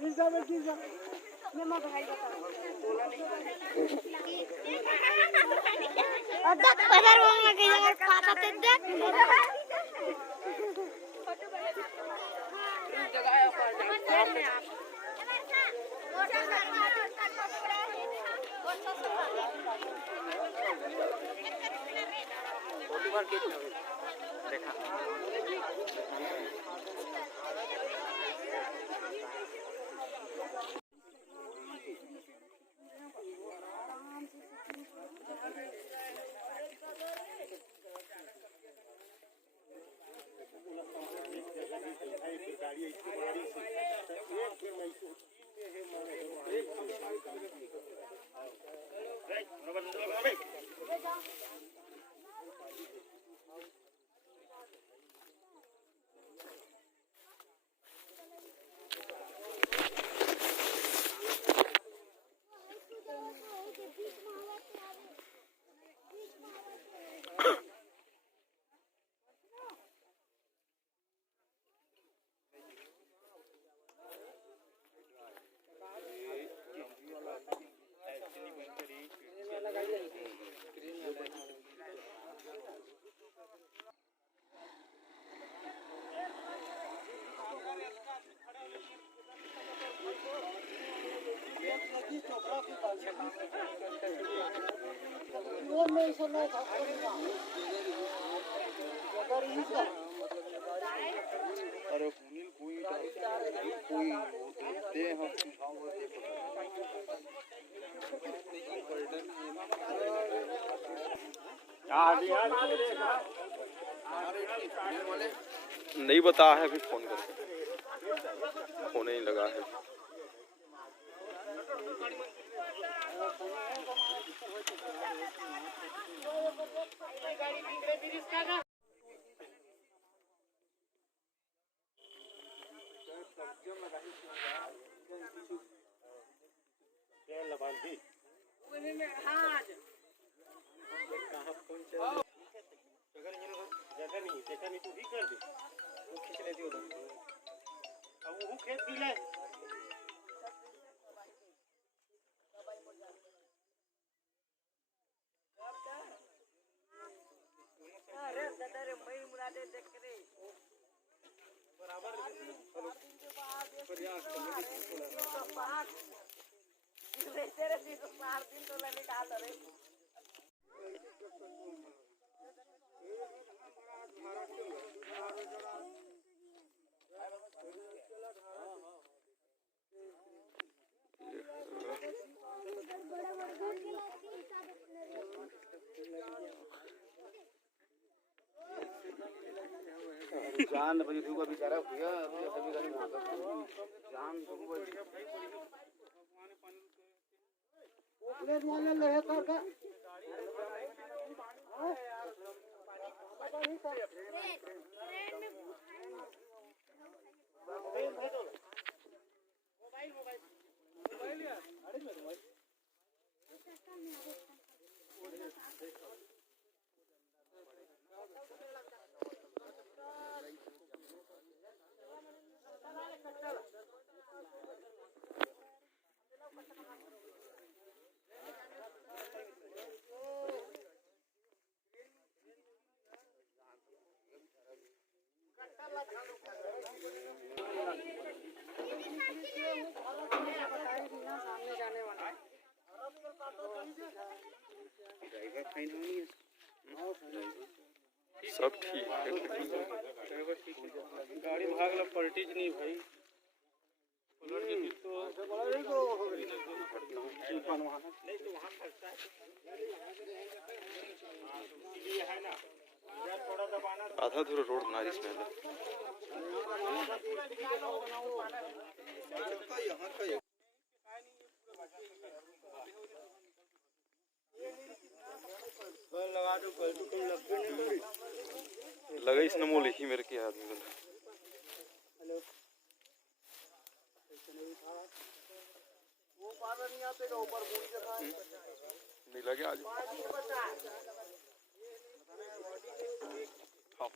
मैं मां भाई बता बोला नहीं अदा बाजार में गई अगर पाता ते देख जगह है सामने आप छोटी बार कितना देखा अरे सुनील कोई दे हम नहीं बता है अभी फोन करके फोन नहीं लगा है जगह नहीं तू भी कर दे वो खींच लेती हो अब वो खेत पी ले अरे दादा रे मई मुड़ा दे देख रे बराबर प्रयास तेरे भी तो 4 दिन तो ले निकाल रे जान भाई तू का बेचारा भैया सभी गाड़ी में आकर जान तुमको प्लेट वाले ले कर का मोबाइल यार अरे मेरे मोबाइल सब ठीक है गाड़ी भागला पलटीज नहीं भाई पलट गई तो नहीं तो वहाँ खर्चा है ना थोड़ा दबाना आधा धूरा रोड बना इसमें लगा दो कल तो तुम लग नहीं करी लगा इस नमो लिखी मेरे के आदमी को हेलो वो पार नहीं आते का ऊपर पूरी जगह नहीं लगे आज हाँ